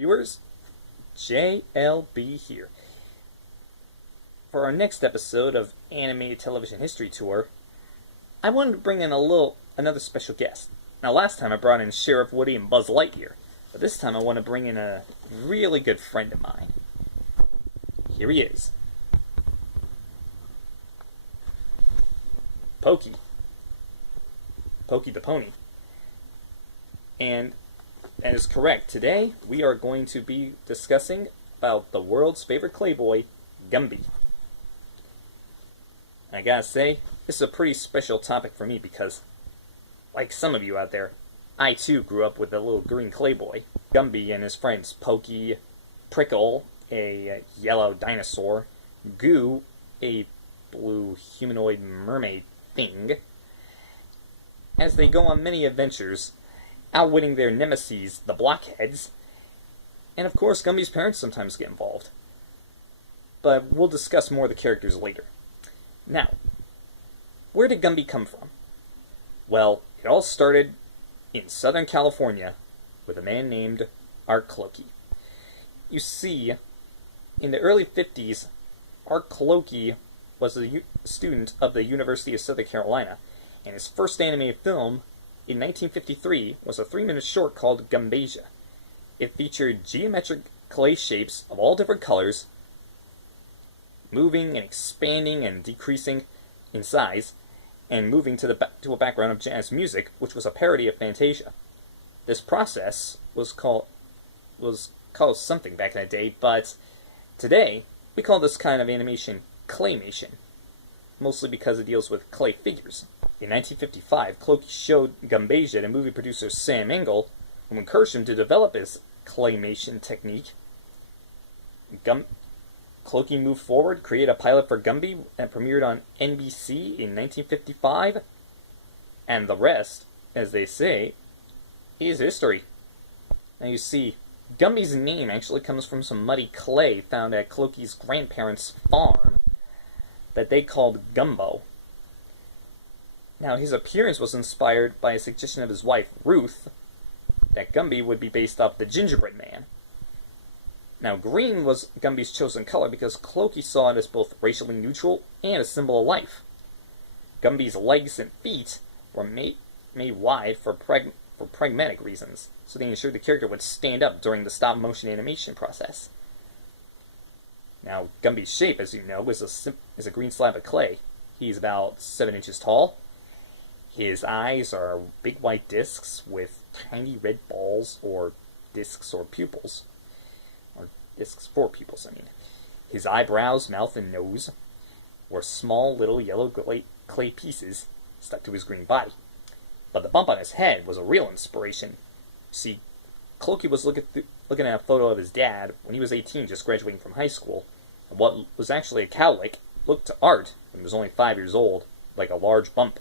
Viewers, JLB here. For our next episode of Animated Television History Tour, I wanted to bring in another special guest. Now last time I brought in Sheriff Woody and Buzz Lightyear, but this time I want to bring in a really good friend of mine. Here he is. Pokey. Pokey the Pony. And that is correct. Today, we are going to be discussing about the world's favorite clay boy, Gumby. And I gotta say, this is a pretty special topic for me because, like some of you out there, I too grew up with a little green clay boy. Gumby and his friends Pokey, Prickle, a yellow dinosaur, Goo, a blue humanoid mermaid thing, as they go on many adventures, outwitting their nemesis, the Blockheads, and of course Gumby's parents sometimes get involved. But we'll discuss more of the characters later. Now, where did Gumby come from? Well, it all started in Southern California with a man named Art Clokey. You see, in the early 50s, Art Clokey was a student of the University of Southern Carolina, and his first animated film in 1953 was a 3-minute short called Gumbasia. It featured geometric clay shapes of all different colors, moving and expanding and decreasing in size, and moving to a background of jazz music, which was a parody of Fantasia. This process was called something back in the day, but today we call this kind of animation claymation, mostly because it deals with clay figures. In 1955, Clokey showed Gumbasia to movie producer Sam Engel, who encouraged him to develop his claymation technique. Clokey moved forward, created a pilot for Gumby, and premiered on NBC in 1955. And the rest, as they say, is history. Now you see, Gumby's name actually comes from some muddy clay found at Clokey's grandparents' farm that they called Gumbo. Now, his appearance was inspired by a suggestion of his wife, Ruth, that Gumby would be based off the Gingerbread Man. Now, green was Gumby's chosen color because Clokey saw it as both racially neutral and a symbol of life. Gumby's legs and feet were made wide for pragmatic reasons, so they ensured the character would stand up during the stop-motion animation process. Now, Gumby's shape, as you know, is a green slab of clay. He's about 7 inches tall. His eyes are big white discs with tiny red balls, or discs or pupils. Or discs for pupils, I mean. His eyebrows, mouth, and nose were small little yellow clay pieces stuck to his green body. But the bump on his head was a real inspiration. See, Clokey was looking at a photo of his dad when he was 18, just graduating from high school, and what was actually a cowlick looked to Art, when he was only 5 years old, like a large bump.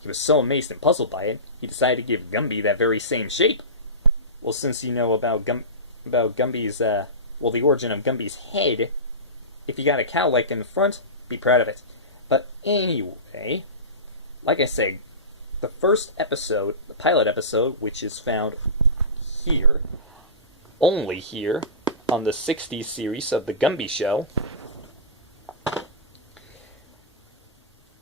He was so amazed and puzzled by it, he decided to give Gumby that very same shape. Well, since you know about Gumby's, the origin of Gumby's head, if you got a cow-like in the front, be proud of it. But anyway, like I said, the first episode, the pilot episode, which is found here, only here, on the 60s series of the Gumby Show,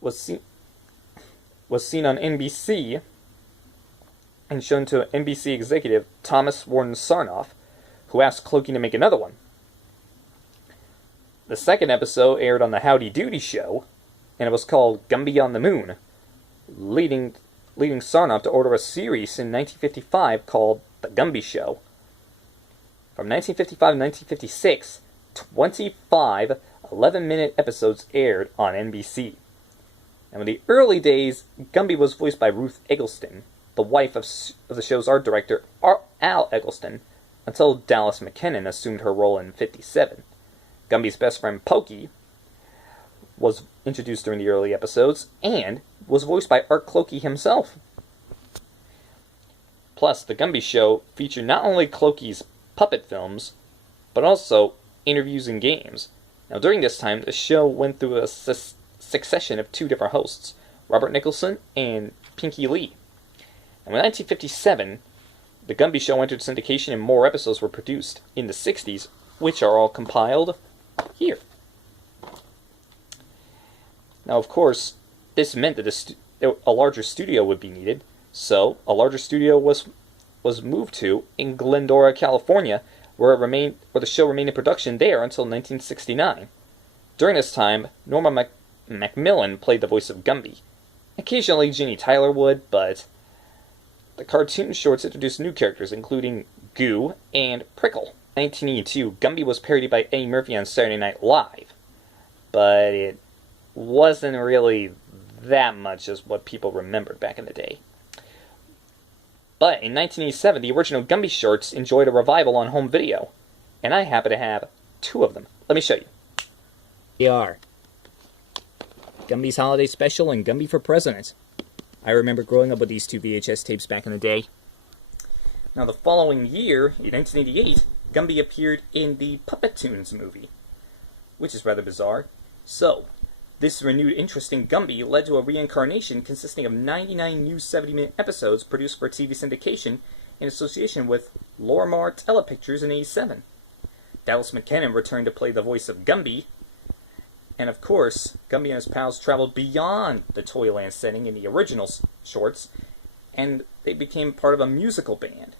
was seen on NBC and shown to NBC executive Thomas Warden Sarnoff, who asked Clokey to make another one. The second episode aired on the Howdy Doody Show, and it was called Gumby on the Moon, leading Sarnoff to order a series in 1955 called The Gumby Show. From 1955 to 1956, 25 11-minute episodes aired on NBC. And in the early days, Gumby was voiced by Ruth Eggleston, the wife of the show's art director, Al Eggleston, until Dallas McKennon assumed her role in 57. Gumby's best friend, Pokey, was introduced during the early episodes, and was voiced by Art Clokey himself. Plus, the Gumby Show featured not only Clokey's puppet films, but also interviews and games. Now, during this time, the show went through a succession of 2 different hosts, Robert Nicholson and Pinky Lee. And in 1957, The Gumby Show entered syndication and more episodes were produced in the 60s, which are all compiled here. Now, of course, this meant that a larger studio would be needed, so a larger studio was moved to in Glendora, California, where the show remained in production there until 1969. During this time, Norma Macmillan played the voice of Gumby. Occasionally, Jeannie Tyler would, but the cartoon shorts introduced new characters, including Goo and Prickle. In 1982, Gumby was parodied by Eddie Murphy on Saturday Night Live, but it wasn't really that much as what people remembered back in the day. But in 1987, the original Gumby shorts enjoyed a revival on home video, and I happen to have 2 of them. Let me show you. They are Gumby's Holiday Special and Gumby for President. I remember growing up with these 2 VHS tapes back in the day. Now, the following year, in 1988, Gumby appeared in the Puppet Tunes movie, which is rather bizarre. So, this renewed interest in Gumby led to a reincarnation consisting of 99 new 70-minute episodes produced for TV syndication in association with Lorimar Telepictures in 1987. Dallas McKennon returned to play the voice of Gumby, and of course, Gumby and his pals traveled beyond the Toyland setting in the original shorts, and they became part of a musical band.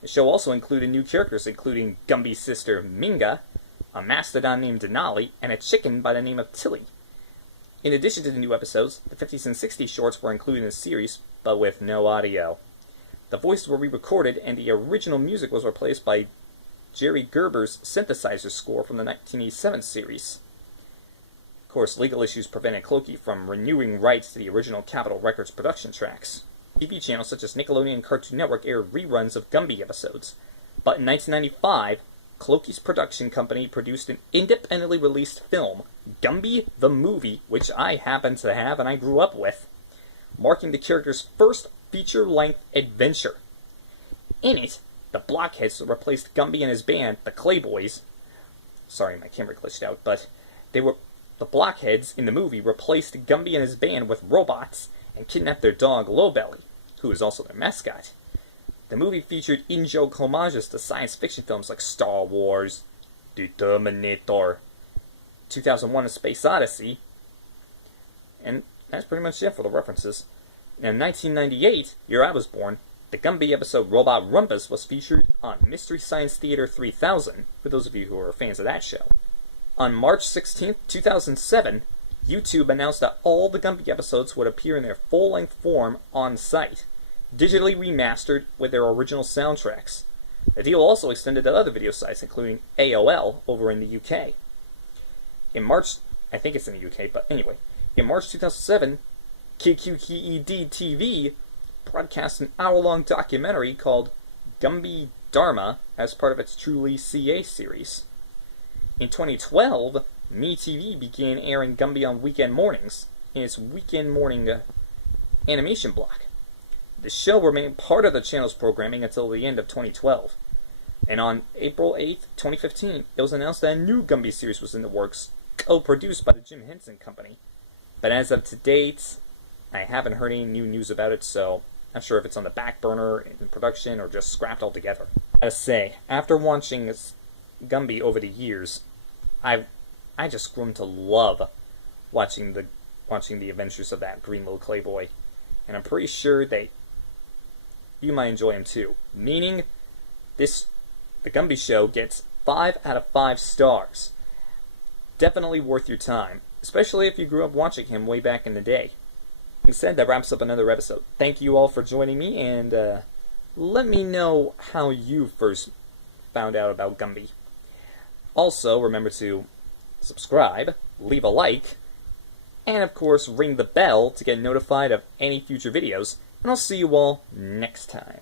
The show also included new characters, including Gumby's sister Minga, a mastodon named Denali, and a chicken by the name of Tilly. In addition to the new episodes, the 50s and 60s shorts were included in the series, but with no audio. The voices were re-recorded, and the original music was replaced by Jerry Gerber's synthesizer score from the 1987 series. Of course, legal issues prevented Clokey from renewing rights to the original Capitol Records production tracks. TV channels such as Nickelodeon and Cartoon Network aired reruns of Gumby episodes. But in 1995, Clokey's production company produced an independently released film, Gumby the Movie, which I happen to have and I grew up with, marking the character's first feature-length adventure. In it, the Blockheads replaced Gumby and his band, the Clayboys. Sorry, my camera glitched out, but the Blockheads in the movie replaced Gumby and his band with robots and kidnapped their dog, Lowbelly, who is also their mascot. The movie featured in-joke homages to science fiction films like Star Wars, The Terminator, 2001: A Space Odyssey, and that's pretty much it for the references. Now, in 1998, year I was born, the Gumby episode Robot Rumpus was featured on Mystery Science Theater 3000, for those of you who are fans of that show. On March 16, 2007, YouTube announced that all the Gumby episodes would appear in their full-length form on site, digitally remastered with their original soundtracks. The deal also extended to other video sites, including AOL over in the UK. In March, I think it's in the UK, but anyway, in March 2007, KQKED TV broadcast an hour-long documentary called Gumby Dharma as part of its Truly CA series. In 2012, MeTV began airing Gumby on weekend mornings in its weekend morning animation block. The show remained part of the channel's programming until the end of 2012. And on April 8, 2015, it was announced that a new Gumby series was in the works, co-produced by the Jim Henson Company. But as of to date, I haven't heard any new news about it, so I'm not sure if it's on the back burner in production or just scrapped altogether. I gotta say, after watching Gumby over the years, I just grown to love watching the adventures of that green little Clayboy, and I'm pretty sure that you might enjoy him too. Meaning, the Gumby Show gets 5 out of 5 stars. Definitely worth your time, especially if you grew up watching him way back in the day. Like I said, that wraps up another episode. Thank you all for joining me, and let me know how you first found out about Gumby. Also, remember to subscribe, leave a like, and of course ring the bell to get notified of any future videos, and I'll see you all next time.